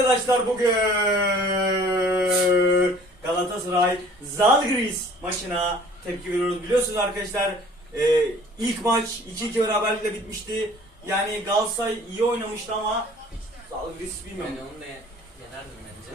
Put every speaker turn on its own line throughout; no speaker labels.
arkadaşlar bugün Galatasaray Zalgiris maçına tepki veriyoruz. Biliyorsunuz arkadaşlar ilk maç 2-2 beraberlikle bitmişti. Yani Galatasaray iyi oynamıştı ama Zalgiris bilmiyorum.
Yani onu da yenerdim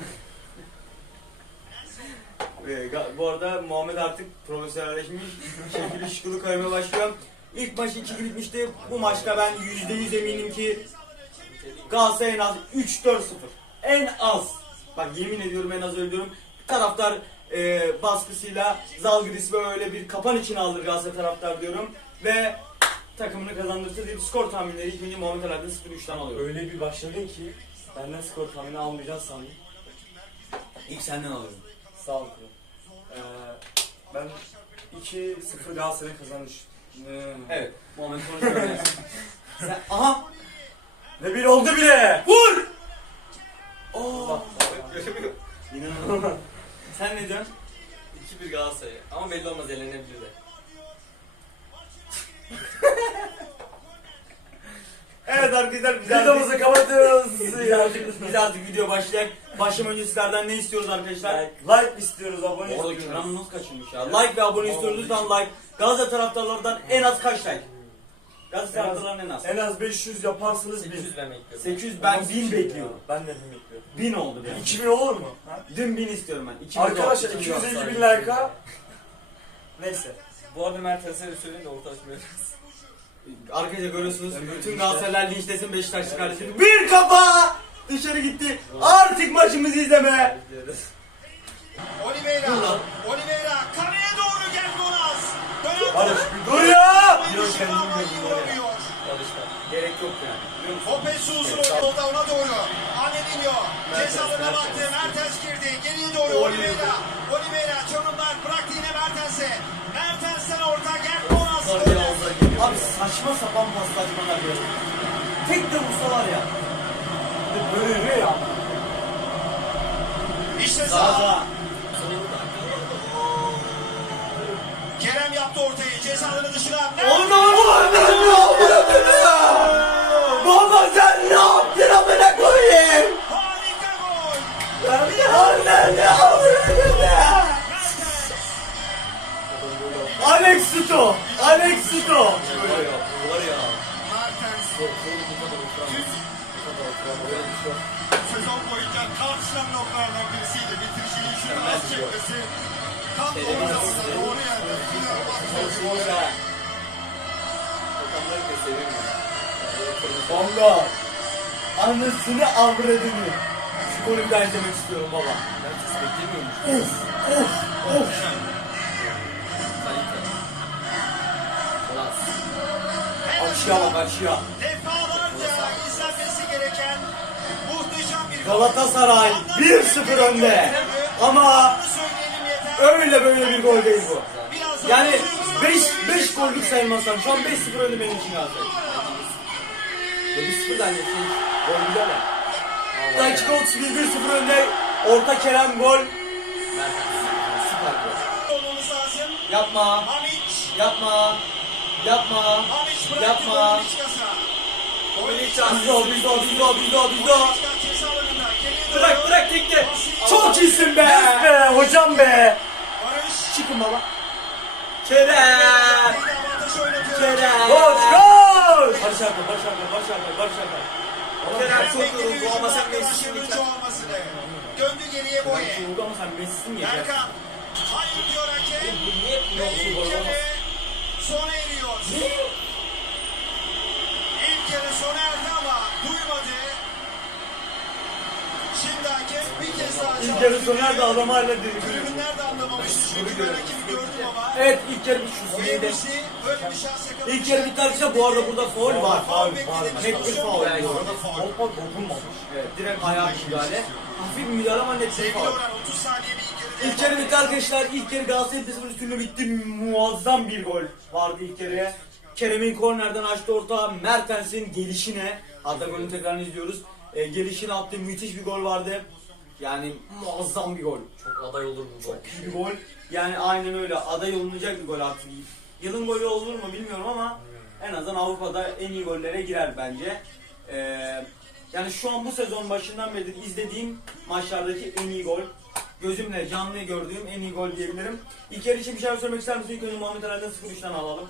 bence.
Bu arada Muhammed artık profesyonelleşmiş. Şekilli şıkılı kaymaya başlıyor. İlk maç 2-2 bitmişti. Bu maçta ben %100 eminim ki Galatasaray en az 3-4-0. En az. Bak yemin ediyorum en az öldürüyorum. Taraftar baskısıyla Zalgiris böyle bir kapan içine alır Galatasaray taraftar diyorum. Ve takımını kazandırır diye bir skor tahminleri ilk önce Muhammed Ali'den 0-3'ten alıyor.
Öyle bir başladın ki benden skor tahmini almayacaksın sandım.
İlk senden alıyorum.
Sağ ol kral. Ben 2-0 Galatasaray kazanmış.
Evet. Muhammed konuşuyor. Sen, aha!
Ve bir oldu bile.
Vur!
Allah.
İnanılmaz. Sen ne diyorsun?
2-1 Galatasaray. Ama belli olmaz, elenebilir de.
Evet arkadaşlar
Videomuzu kapatıyoruz.
biz artık video başlayacak. Başlama önce sizlerden ne istiyoruz arkadaşlar?
Like istiyoruz, abone
Orada
istiyoruz.
Kerem nasıl kaçırmış ya? Like ve abone istiyoruz lütfen like. Galatasaray taraftarlarından en az kaç like? Galatasaray taraftarlarından en az.
En az 500 yaparsınız
800
1000.
vermek istiyorum.
800 ben 1000 bekliyorum.
Ben de 1000 bekliyorum.
1000 oldu yani.
2000 olur mu? Ha?
Dün 1000 istiyorum ben. 2000
Arkadaşlar
oldu.
250 bin like'a. Neyse.
Bu arada Mertens'e de söyleyin de orta açmıyoruz.
Arkadaşlar görüyorsunuz bütün Galatasaraylar linçlesin Beşiktaşlı kardeşim. Bir kafa dışarı gitti. Artık maçımızı izleme.
Oliveira,
Dur lan.
Oliveira, kaleye doğru gel Bonas. Dönen
Barış
top.
bir dur ya.
Bir ışık ama iyi vuramıyor.
Gerek yok yani. Biliyor musun?
Lopez uzun yolda ona doğru. Anelino, cezalına baktı. Mertens girdi. Geriye doğru Oliveira. Oliveira, Çorumlar bıraktı yine Mertens'e. Mertens'ten orta gel Bonas.
Abi saçma sapan paslaşmalar ya. Tek de vursa var ya.
Böyle ya.
İşte
Zaza.
sağ. Kerem yaptı ortayı. Cezaların dışına.
Baba sen ne yaptın amına koyayım?
Harika gol.
Anne ne yapıyorsun ya? Alex Suto. Alex Suto.
Mertens. Sezon boyunca tartışılan noktalardan birisiydi. Bitirişinin şunu az çekmesi. Tam doğru zamanda doğru yerde. İnanılmaz bir gol.
Valla. Anasını avradını. Şu golü ben izlemek istiyorum baba.
Mertens beklemiyormuş.
Of.
Kalite. Klas.
Açıya bak açıya.
Defalarca izlenmesi gereken muhteşem bir gol.
Galatasaray 1-0 önde. Ama
Bunu söyleyelim yeter.
öyle böyle bir gol değil bu.
Biraz
Yani
daha
5 gollük sayılmazsam şu an 5-0 önde benim için Galatasaray. Ya 1-0 da hani gol güzel ya. Dakika 31 1-0 önde. Orta Kerem gol. Süper gol.
olmamız lazım.
Yapma.
Mamiç.
Yapma. Yapma.
Mamiç bıraktı
Yapma.
Dominikas'a.
Bizdo bizdo.
Dominikas ceza alanında. Geriye doğru.
Bırak tekte. Çok iyisin be.
Be hocam be.
Barış.
Çıkın baba. Kerem.
Yine avantajı oynatıyor.
Kerem.
Koş koş.
Barış Alper. Kerem çok yoruldu ama sen Messi'sin
Arkadaşlarının
geçer.
çoğalmasını. Döndü geriye Boye.
Kerem yoruldu ama sen Messi'sin geçer.
Erkan. Hayır diyor hakem.
Niye
Ve ilk yarı sona eriyor. İlk yarı sona erdi ama duymadı. Şimdi hakem bir kez daha
İlk yarı sona da adam hala dedi.
Tribünler de anlamamış. Çünkü ben rakibi gördüm ama.
Evet ilk yarı şu
Bu
sinirde.
Yemisi böyle bir şans yakalamış.
İlk yarı bitti arkadaşlar. Bu arada burada faul var. Net bir faul.
Dokunmamış.
Evet direkt ayağa müdahale. Hafif bir müdahale ama net bir
Sevgili
faul.
Orhan 30 saniye bir
İlk yarı bitti arkadaşlar. İlk yarı Galatasaray 1-0 üstünlüğü bitti. Muazzam bir gol vardı ilk yarıya. Kerem'in kornerden açtı orta. Mertens'in gelişine. Hatta golün tekrarını izliyoruz. Gelişine attığı müthiş bir gol vardı. Yani muazzam bir gol.
Çok aday olur bu gol.
Bir gol. Yani aynen öyle. Aday olunacak bir gol artık. Yılın golü olur mu bilmiyorum ama en azından Avrupa'da en iyi gollere girer bence. Yani şu an bu sezon başından beri izlediğim maçlardaki en iyi gol. Gözümle canlı gördüğüm en iyi gol diyebilirim. İlk yarı için bir şey söylemek ister misin? İlk önce Muhammed Ali'den 0-3'ten alalım.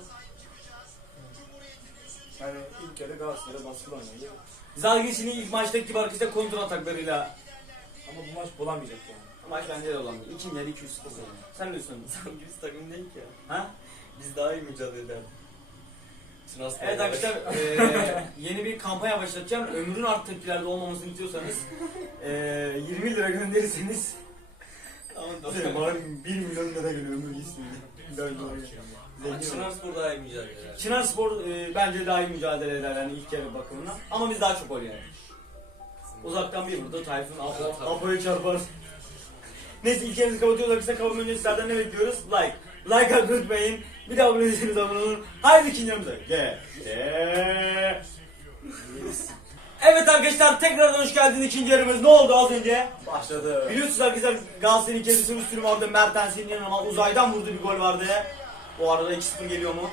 Yani ilk kere Galatasaray'a baskılı oynadı.
Zalgiris'in ilk maçtaki gibi arkadaşlar kontra ataklarıyla
Ama bu maç bulamayacak yani.
maç bence de olan. İkinci yarı 2-0. Sen ne diyorsun?
Biz takım değil ki ya.
Ha?
Biz daha iyi mücadele ederdik. Sivas'ta
Evet
beraber.
arkadaşlar yeni bir kampanya başlatacağım. Ömrün art tepkilerde olmamasını istiyorsanız 20 lira gönderirseniz bana 1 milyon lira geliyor ömür gitsin diye.
Ama Çınarspor daha iyi mücadele eder.
Çınarspor bence daha iyi mücadele eder yani ilk yarı bakımından. Ama biz daha çok gol yani. Uzaktan bir burada Tayfun Apo'ya çarpar. Neyse ilk yarımızı kapatıyoruz arkadaşlar. Kapatmadan önce sizlerden ne bekliyoruz? Like atmayı unutmayın. Bir daha abone değilseniz abone olun. Haydi ikinci yarımıza. Evet arkadaşlar tekrardan hoş geldiniz ikinci yarımız. Ne oldu az önce?
Başladı.
Biliyorsunuz arkadaşlar Galatasaray'ın kendisi üstünü vardı. Mertens'in yanına ama uzaydan vurdu bir gol vardı. O arada 2-0 geliyor mu?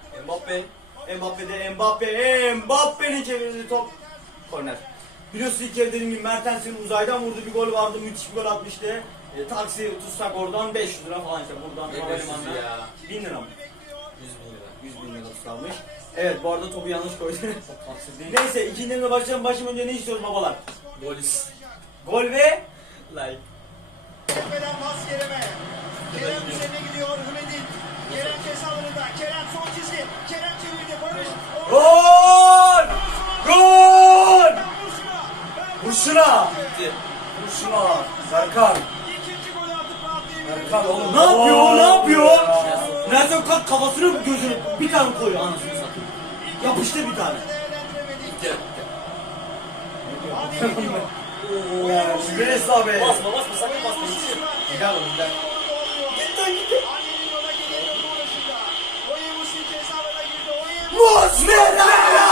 Mbappe'nin çevirdiği top. Korner. Biliyorsunuz ilk kere dediğim gibi Mertens'in uzaydan vurduğu bir gol vardı. Müthiş bir gol atmıştı. Taksi tutsak oradan 500 lira falan işte buradan
Ne 500
havalimanına.
ya?
1000 lira mı?
100 bin lira.
100 bin lira tutarmış. Evet bu arada topu yanlış koydu.
Taksi değil.
Neyse ikinci yarıda başlayalım. Başım önce ne istiyoruz babalar?
Golis.
Gol ve
Like.
Tepeden pas Kerem'e. Kerem üzerine gidiyor Hümedin. Kerem ceza alanında. Kerem son çizgi. Kerem çevirdi. Barış.
gol! Gol! Vur şuna!
Gitti.
Vur şuna. Serkan.
İkinci golü atıp rahatlayabilir.
Serkan oğlum.
Ne yapıyor? Ne yapıyor?
Oo.
Nereden kalk kafasını gözünü bir tane koyuyor anasını satayım. Yapıştır bir tane.
Değerlendiremedik.
Gitti.
Hadi gidiyor.
Şükrü abi.
Basma sakın basma. Gitti.
Gel oğlum gel. Muslera!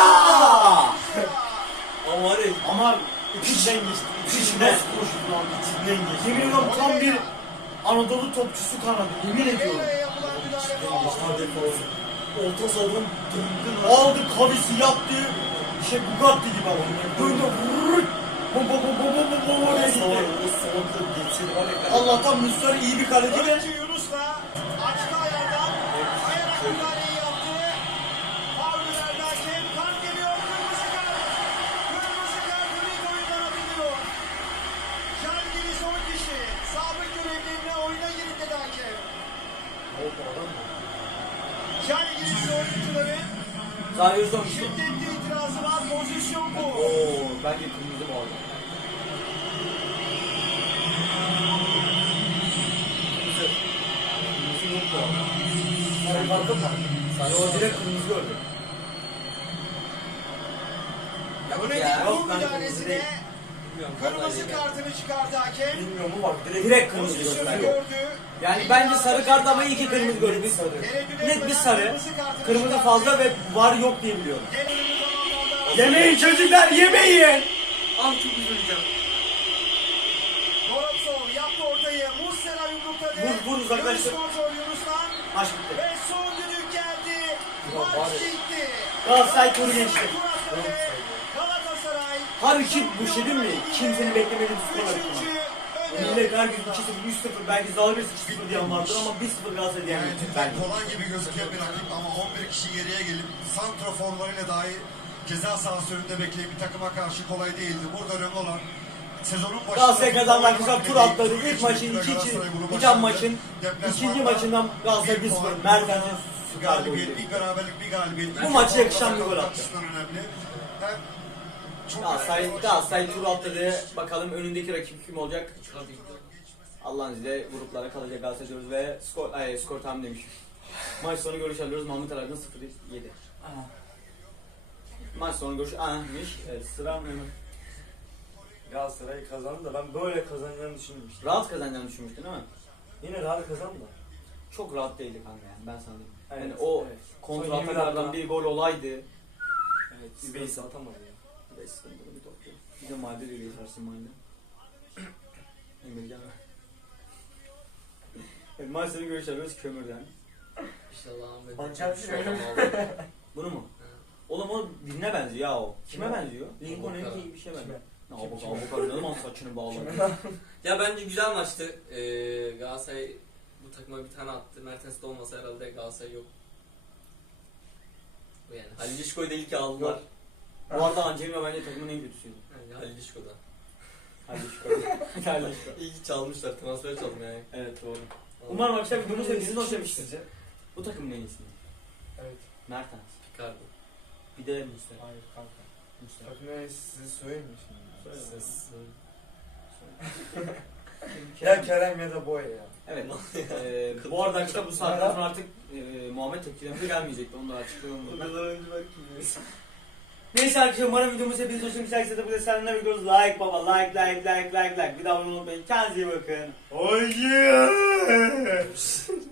Ama var ya.
Ama içinden geçti. İçinden koştu lan. İçinden geçti. Yemin ediyorum tam bir Anadolu topçusu kanadı. Yemin ediyorum. Orta sahadan döndü. Aldı kavisi yaptı. Şey Bugatti gibi ama. Döndü. Vurur. Bom bom bom bom bom bom bom diye gitti. Allah'tan Muslera iyi bir kaleci ve
Yunus'la açtı ayardan. Kayarak müdahaleyi yaptı. Faul verdi hakem. Kart geliyor. Kırmızı kart. Kırmızı kart Ümit oyundan atılıyor. Şalgiris 10 kişi. Sabık görevlilerine oyuna girin dedi hakem. Şalgiris oyuncuları
Zahir son kişi.
şiddetli itirazı var. Pozisyon bu.
Oo, bence kırmızı bu arada. Kırmızı yok bu arada. Sen farkı mı? Sen o direkt kırmızı gördün.
Önedik
Ya,
bu
yok, ben kırmızı
müdahalesine
değil.
Bilmiyorum.
kırmızı kartını çıkardı hakem.
Bilmiyor mu bak
Direkt kırmızı
Pozisyonu
gördüm.
gördü.
Yani bence sarı kart ama iyi ki kırmızı gördü. Bir sarı. Net bir sarı. Kırmızı fazla ve var yok diye biliyorum.
El önünü tamamladı.
Yemeyin çocuklar yemeyin.
Ah çok üzüleceğim.
Gorazov yaptı ortayı. Muslera yumrukladı.
Vur, uzaklaştır.
Yunus kontrol Yunus'tan.
Maç bitti.
Ve son düdük geldi. Maç bitti.
Galatasaray turu geçti.
Tur atladı. Galatasaray.
Harbi ki bu şey değil mi? Kimsenin beklemediği bir skor var.
Üçüncü
Millet her gün 2-0, 3-0 belki Zalgiris 2-0 diyen vardır ama 1-0 Galatasaray diyen
Yani
yoktur
cidden
bence.
kolay gibi gözüken bir rakip ama 11 kişi geriye gelip santroforlarıyla dahi ceza sahası önünde bekleyen bir takıma karşı kolay değildi. Burada önemli olan sezonun başında
Galatasaray kazandı arkadaşlar, tur
değil,
atladı.
tur
İlk maçın
geçmekle Galatasaray bunu
iki
başardı.
maçın
Deplasmanda
ikinci maçından Galatasaray
bir
1-0
puan,
Mertens'in
bir
süper
galibiyet,
golü.
bir beraberlik, bir galibiyet.
Bu maça yakışan bir gol attı.
Açısından önemli. Hem çok
Galatasaray tur atladı. Bakalım önündeki rakip kim olacak? Allah'ın izniyle gruplara kalacak Galatasaray diyoruz ve skor tahmin demiş. Maç sonu görüş alıyoruz. Mahmut Alar'dan 0-7. Maç sonu görüş demiş. Evet, sıra Mehmet.
Galatasaray kazandı da ben böyle kazanacağını düşünmüştüm.
Rahat kazanacağını düşünmüştün değil mi?
Yine rahat kazandı da.
Çok rahat değildi kanka yani ben sana diyeyim.
Evet,
Yani o
evet.
kontra
Son 20
ataklardan
dakika.
bir gol olaydı.
Evet, bir base atamadı ya.
Bir de sıkıntılı bir top yok. Bir de Madrid ile geçersin mahalle. Emircan. Evet, maç sonu görüş alıyoruz kömürden.
İnşallah Ahmet.
Bak, çarpışıyor.
Şu adam aldı.
Bunu mu? Oğlum o birine benziyor ya o. Kime benziyor? Lincoln
Abubakar.
gibi bir şey benziyor.
Kime?
Ne
Kim?
Abubakar ne zaman saçını bağladı?
Ya bence güzel maçtı. Galatasaray bu takıma bir tane attı. Mertens de olmasa herhalde Galatasaray yok. Bu yani. Halil İşko'yu da ilk aldılar.
Yok.
Bu arada Angelino bence takımın en kötüsüydü.
Yani Halil İşko'da.
Hadi şu Hadi şu
İyi ki çalmışlar. Transfer çaldım yani.
Evet doğru. Umarım arkadaşlar videomuz hepiniz hoşlamıştır.
Sizce?
Bu takımın en iyisi.
Evet.
Mertens.
Picardo.
Bir de Mustafa.
Hayır kanka.
Mustafa.
Takım en iyisi size söyleyeyim mi şimdi?
Ses.
Ya Kerem ya da Boya ya.
Evet. Bu arada arkadaşlar bu saatten sonra artık Muhammed tepkilerimize gelmeyecekti. Onu da açıklıyorum
O
burada.
kadar önce ben kimdeyim?
Neyse arkadaşlar umarım videomuz hepiniz hoşlamışlarsa da bu da seninle videomuz like baba like. Bir daha abone olmayı unutmayın. Kendinize iyi bakın. Oh yeah!